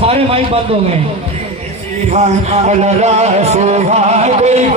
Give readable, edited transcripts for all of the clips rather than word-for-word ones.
सारे माइक बंद हो गए। कोई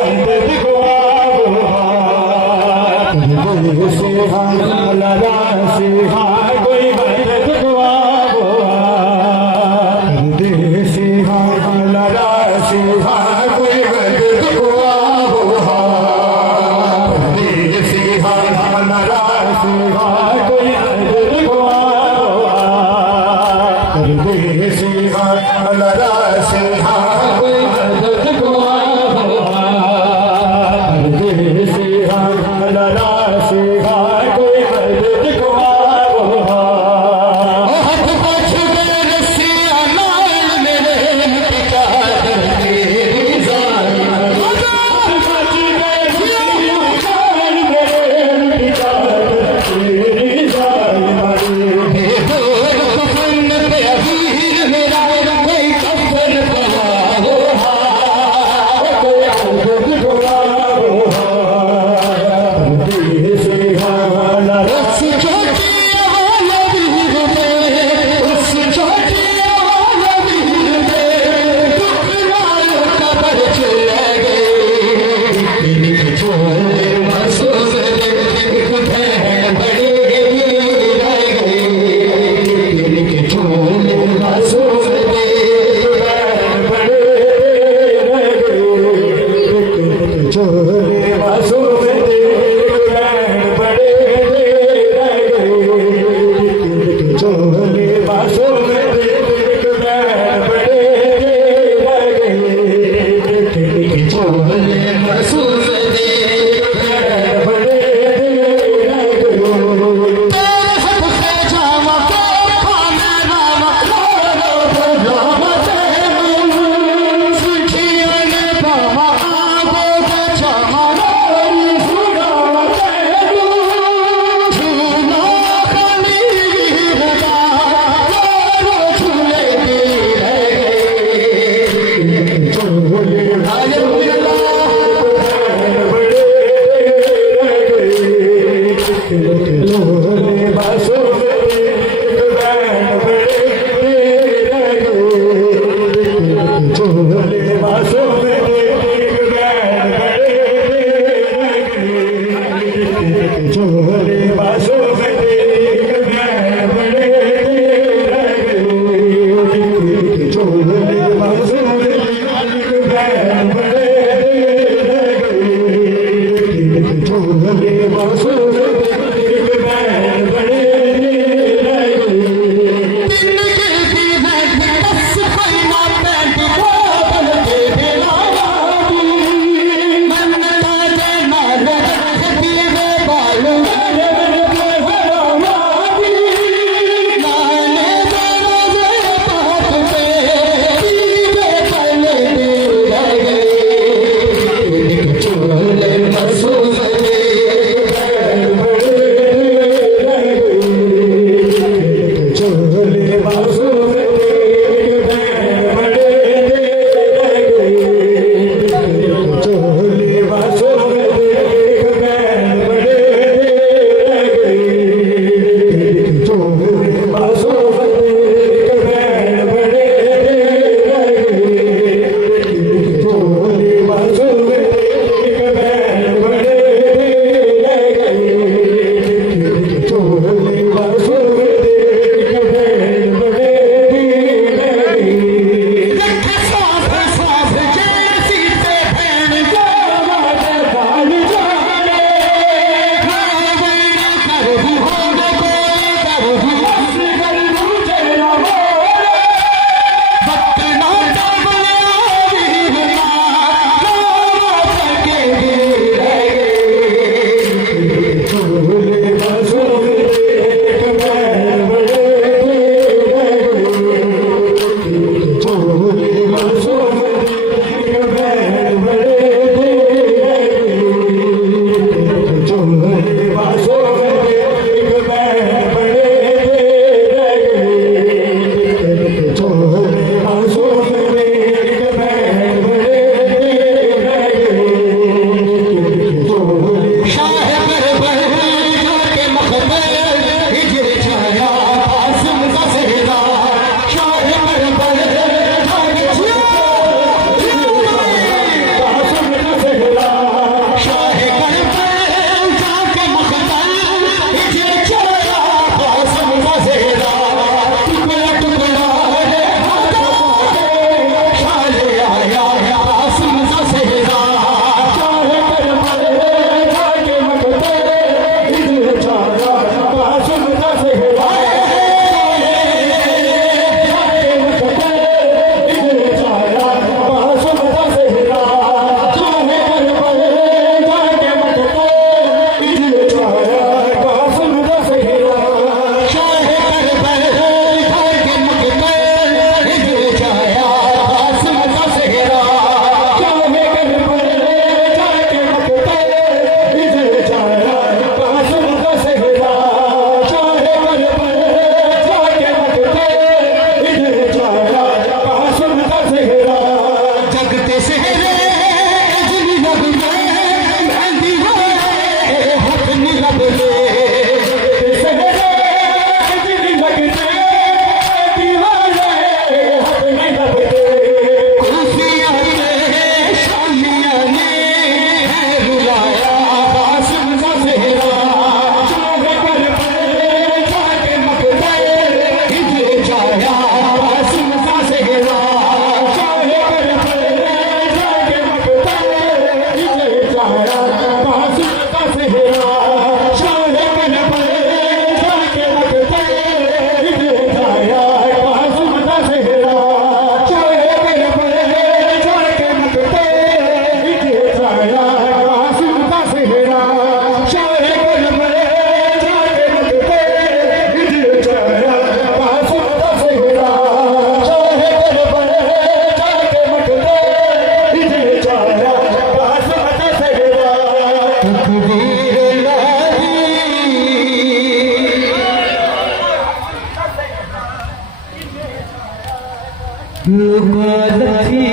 लुकाती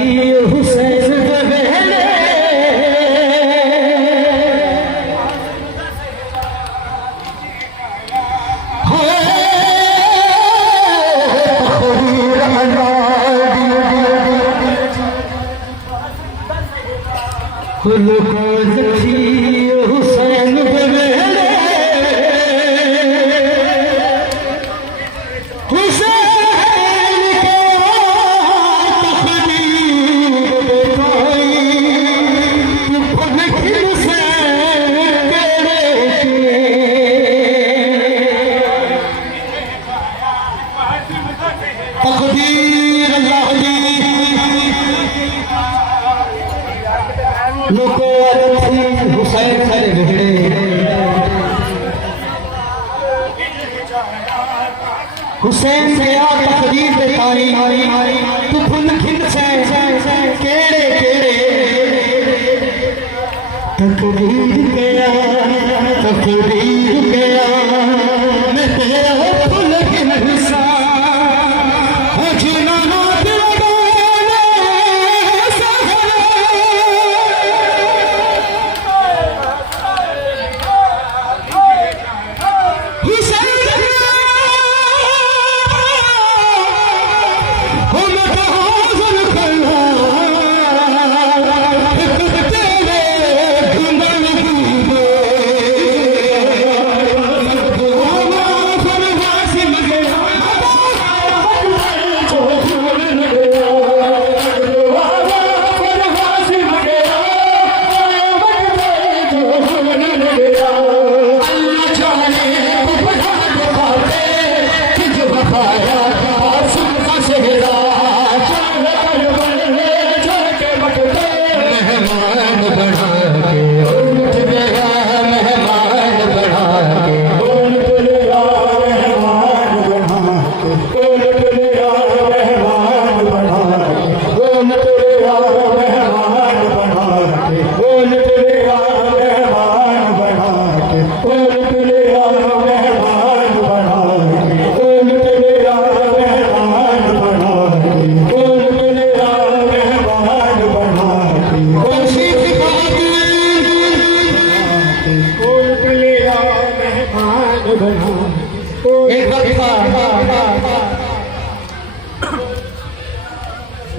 हुसैन बहने लुकाती हुसैन बहने तकदीर अल्लाह दी लुकाती हुसैन खड़े बिगड़े हुसैन गया तकदीर दे ताई तू खुन खिंद से केड़े केड़े तकदीर गया मैं तेरा खुन खिंद सा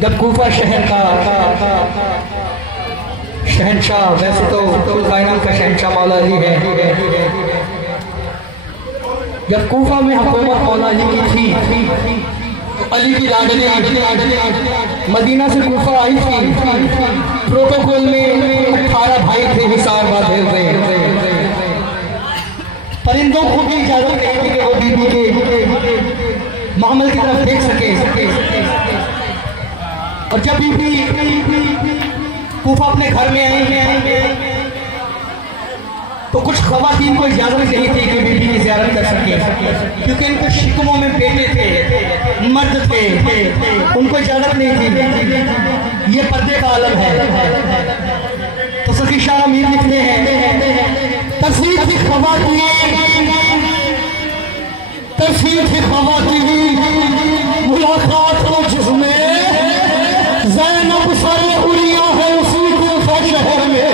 जब कूफा शहर का शहनशाह, वैसे तो कुल कायनात का शहनशाह मौला अली है, जब कूफा में हुकूमत मौला अली की थी तो अली की लाडली मदीना से कूफा आई थी। प्रोटोकॉल में 18 भाई थे हिसार बांधे हुए। परिंदों को भी इजाजत नहीं थी कि वो बीबी के मामल की तरफ देख सके। और जब बीबी कूफा अपने घर में आई तो कुछ ख़वातीन को इजाजत नहीं थी कि बीबी की ज़ियारत कर सके, क्योंकि इनके शिकमों में बेटे थे, मर्द थे, उनको इजाजत नहीं थी। ये पर्दे का आलम है। तो सखी शाह अमीर लिखते हैं, तस्वीर थी ख़वातीन मुलाकात हो जिसमें ज़ैनब सारे उड़िया है उसी कूफा शहर में।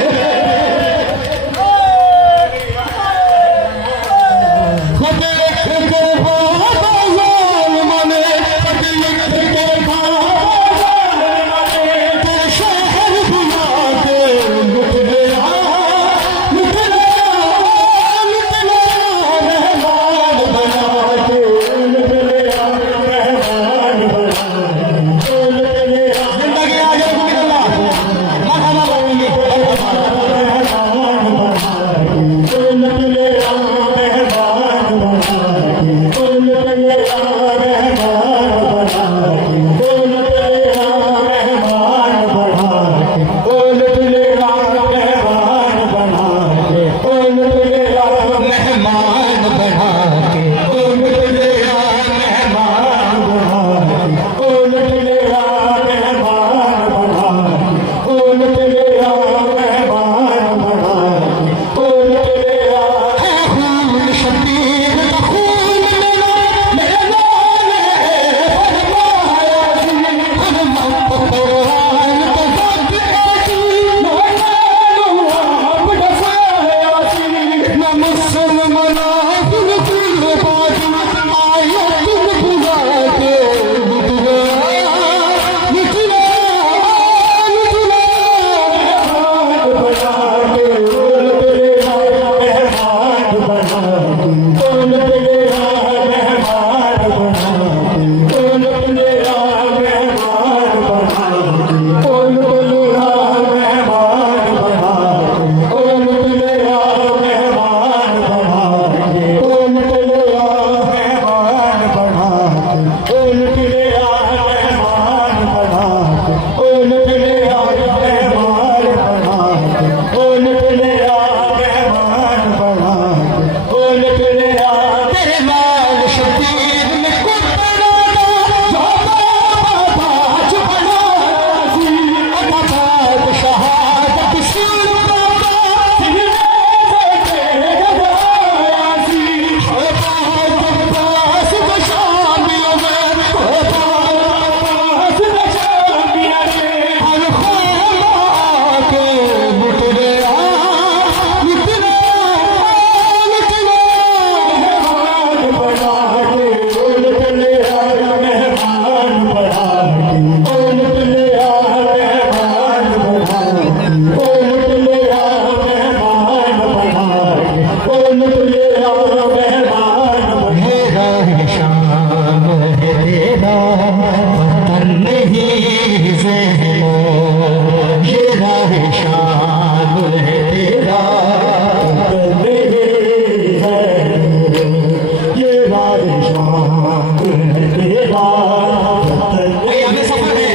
वही आगे सफर है,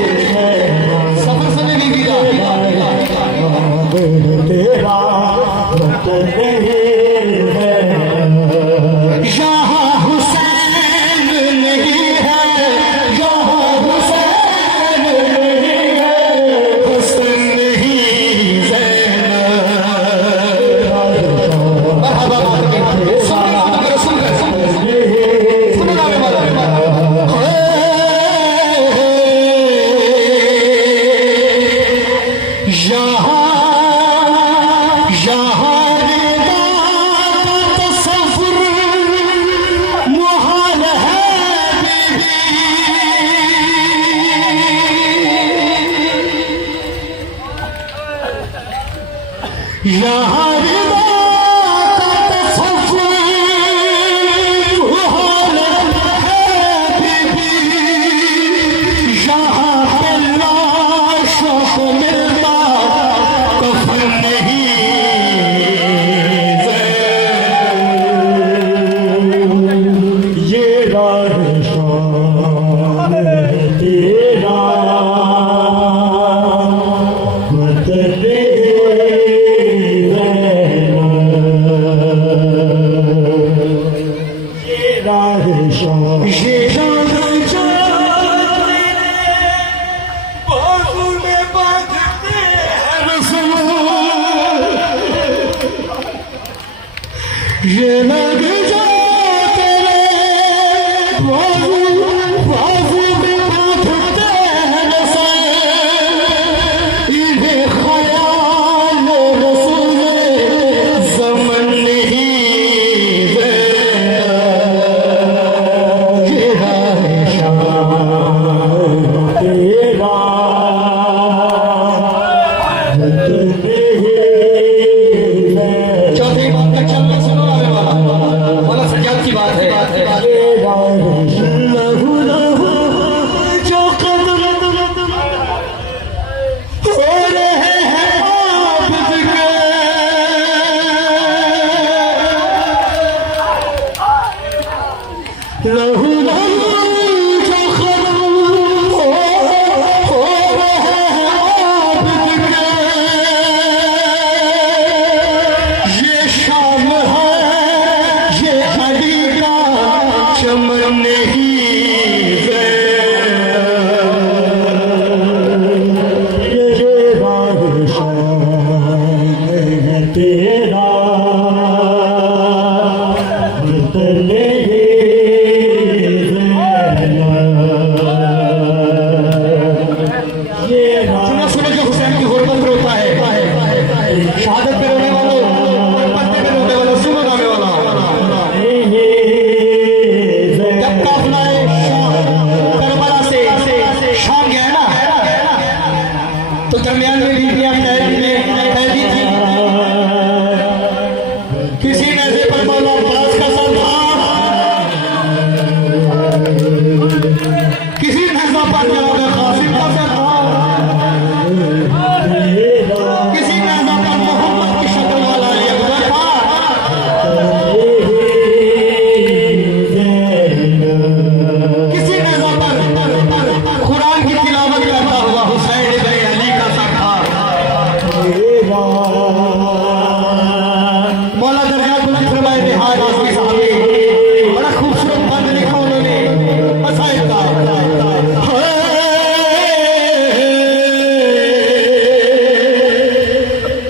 सफर समय बीवी का। यहाँ हुसैन नहीं है, यहाँ हुसैन नहीं है, हुस्न नहीं ज़ैनब। मरहबा यहाँ रिदा का तसव्वुर मुहाल है बीबी, यहाँ पे लाशों को मिलना कफन नहीं ज़ैनब। ये राह शान है तेरा मतने ये लग जा तेरे बाजू बाजू में बांधते हैं रस्म, इन्हें ख्याल रसूल ज़मन नहीं ज़ैनब। ये राह शान तेरा चौथी बात तक चलना सुनो आने वाला वाला सजाद की बात है। लहू लहू जो कदम हो रहे हैं आबिद के, लहू लहू जो कदम हो रहे हैं आबिद के, ये शाम है ये अली का चमन नहीं ज़ैनब। ये राह शान है तेरा मतने ये सुनो सुनो जो हुसैन की गुर्बत रोता है, शहादत पे रोने वालों और पत्ते पे रोने वालों, सुनो गाने वाला। जब काफिला करबला से शाम गया ना, तो दरमियान में बीबियां कैदी थी। किसी नजर पर मौला अब्बास का सर था, किसी नजर पर जनाब कासिम का सर था, किसी नजर पर मोहम्मद की शक्ल वाला अली अकबर था, किसी नजर पर कुरान की तिलावत करता हुआ हुसैन इब्न अली का सर था। मौला दरगाह बुलंद फरमाए निहाल आज़मी साहब ने बड़ा खूबसूरत बंद लिखा उन्होंने मसाइल का।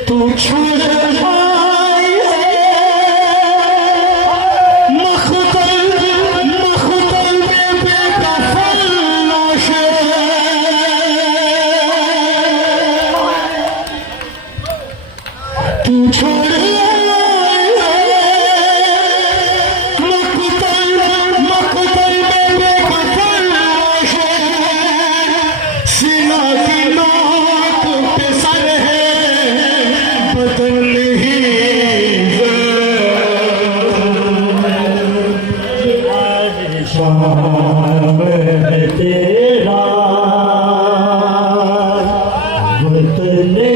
तू छोड़ भाई मखतल मखतल में बेकफन लाश, तू छोड़ मखतल मखतल में बेकफन लाश, सीना की नोक पे सर है बदन नहीं शाम है तेरा मतने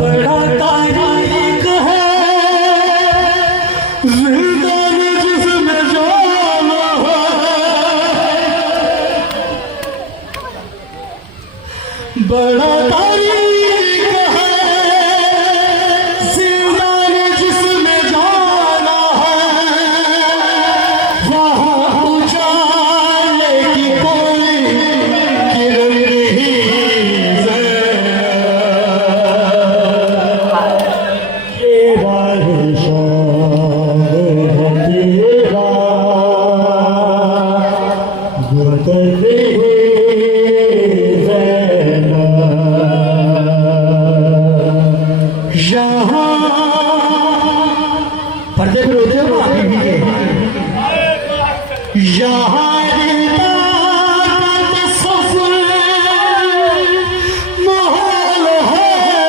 बड़ा तारीख है जिंदान यहाँ माहौल है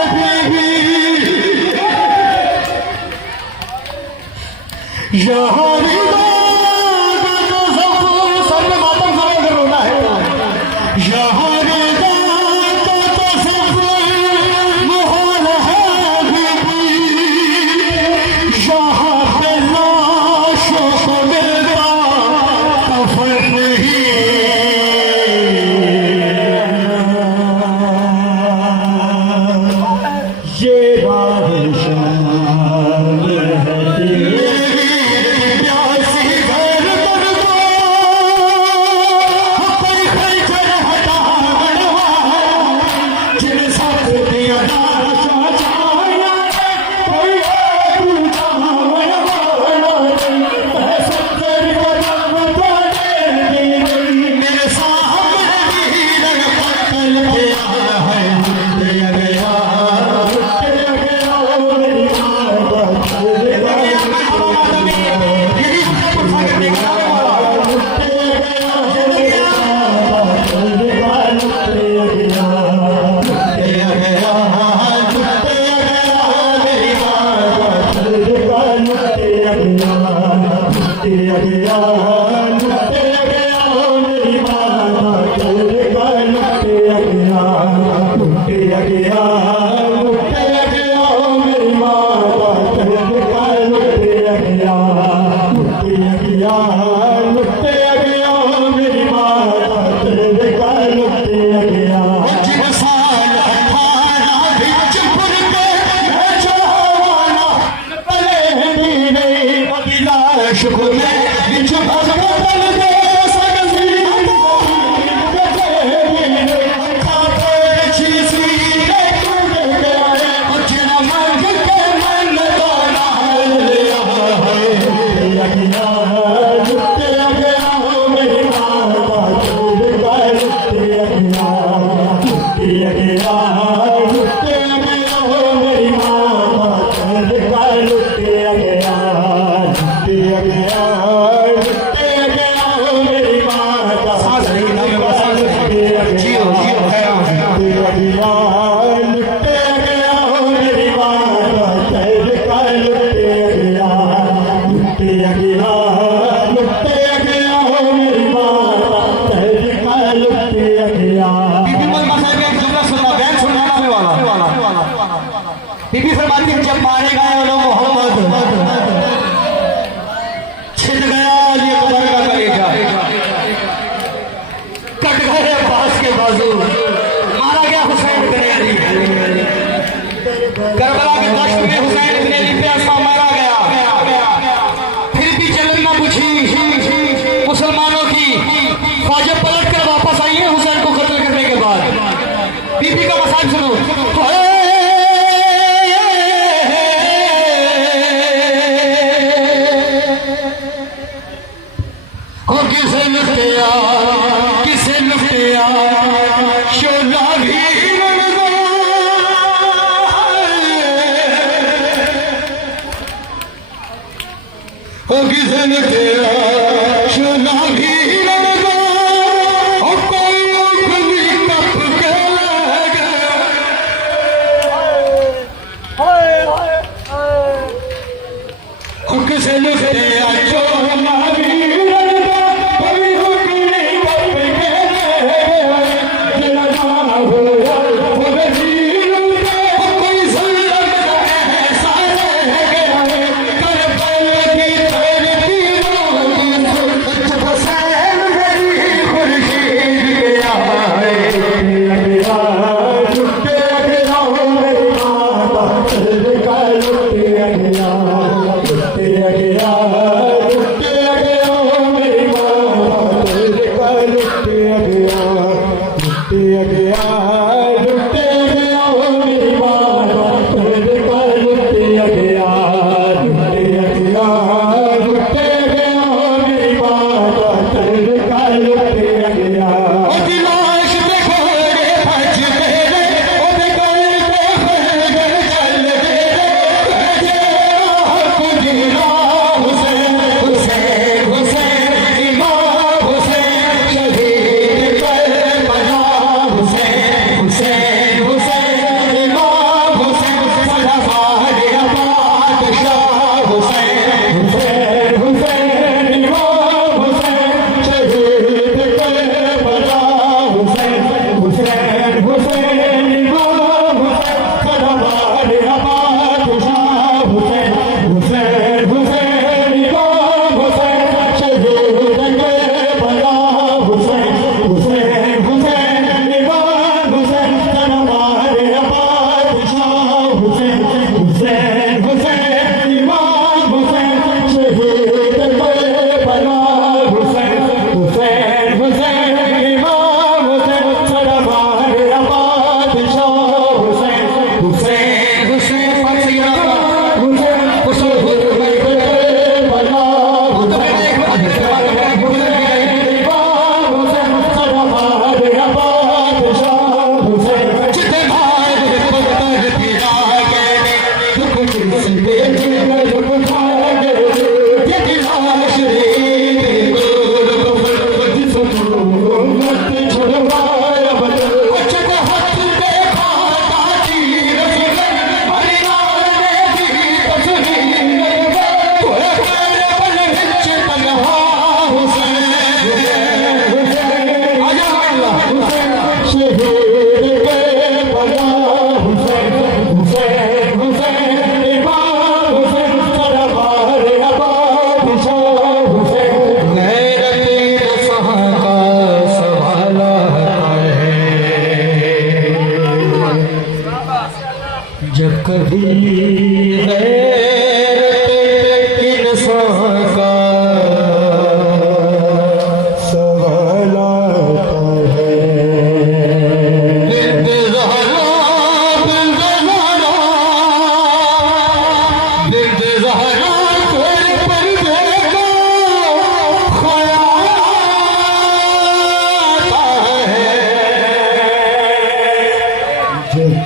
बीबी, यहाँ सर में मातम समय अगर रोना है यहाँ माहौल है बीबी, यहाँ पे लाशों को मिलता कफन नहीं। ये बारिशां रहती प्यासी घर तर दो, कोई खैचर हटा जिन साथ दिया मेरे सामने वीरन पत्तल गया है, गया गया बीबी फरमाती है जब मारे गए वो लोग मोहम्मद छिद गया ये कबर का कलेजा, कट गए अब्बास के बाजू, मारा गया हुसैन इब्न अली, करबला के दश्त में हुसैन इब्न अली पे ऐसा मारा गया। फिर भी जलन न बुझी मुसलमानों की, फौजें पलट कर वापस आई है हुसैन को कत्ल करने के बाद। बीबी का मसाइल सुनो, किसे लुटिया शोला भी किसे लुटिया शोला भी किसे लुटिया शोला भी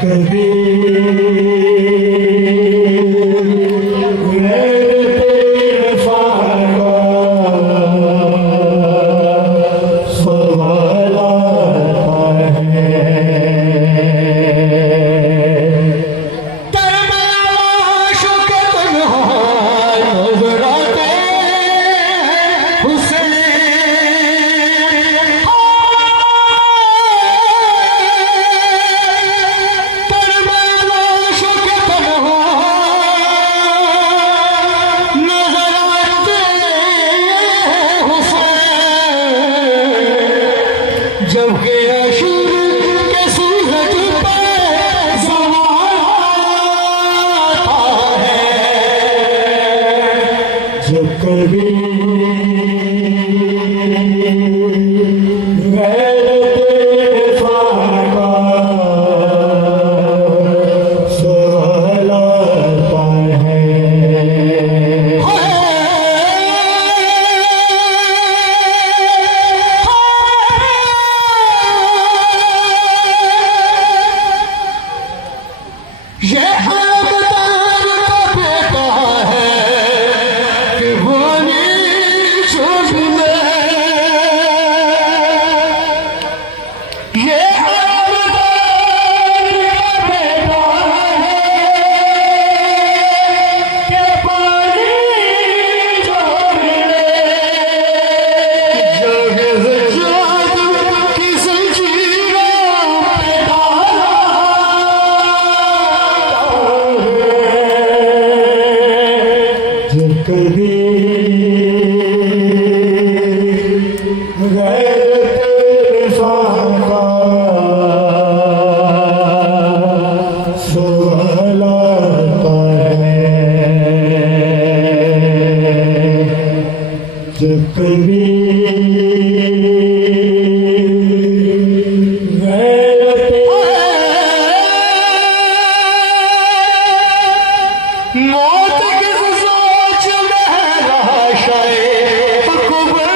कभी मेरे फाका सवाल आता है तरमाशों के तन्हा नजर आते हुसैन जबकि अशूर के सूरज पर ज़वाल आता है जब कभी मेरे फाका सवाल आता है ये अवतार का बेटा है कि बोली चुप में ये अवतार का बेटा है कि बोली चुप में जग की जंजीरों पे डाला जब कभी गैर फाका सवाल आता है जब कभी मौत की सोच में लाशाए कब्र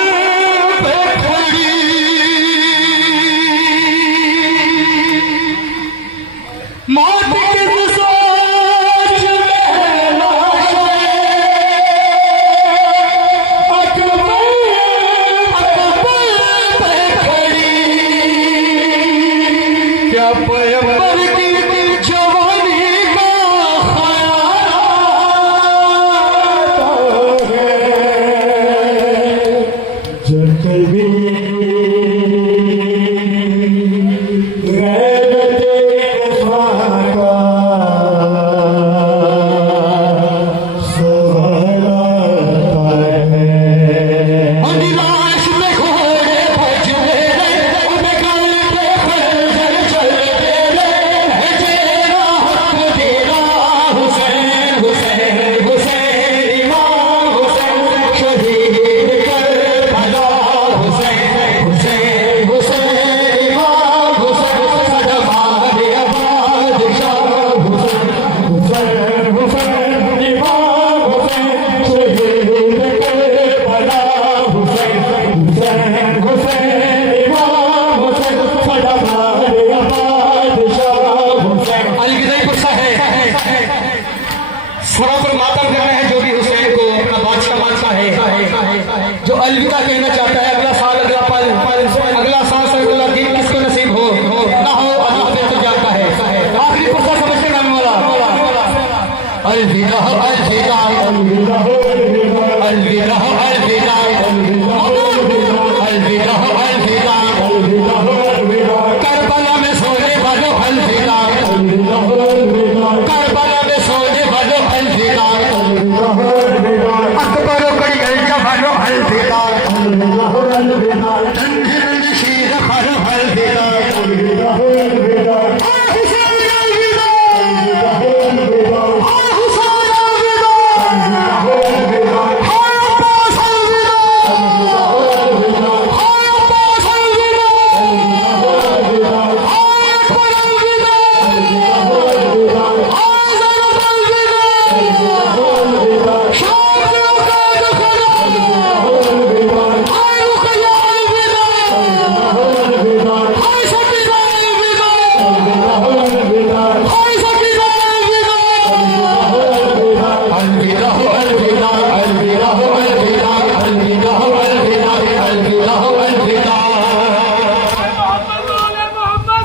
पे खड़ी मौत की सोच में लाशाए कब्र पे खड़ी क्या पैगंबर की जवानी का जब कभी गैर फाका सवाल आता है लाश में घोड़े भज रहे उनके गल पे खंजर चल रहे है तेरा हक तेरा हुसैन हुसैन हुसैन इमाम हुसैन शहीद करबला हुसैन हुसैन हुसैन इमाम हुसैन सदमार आबाद शाह हुसैन हुसैन हुसैन इमाम हुसैन शहीद करबला हुसैन हुसैन हुसैन इमाम हुसैन सदमार आबाद शाह हुसैन। अलविदाई गुस्सा है सरों पर मातम कर रहे हैं जो भी हुसैन को अपना बादशाह मानता है जो अलविदा कहना चाहता है अगला साल अगला पल अगला साल अगला दिन किसको नसीब हो ना हो अल्लाह बेहतर जानता है। आखिरी गुस्सा समझते रहने वाला अलविदा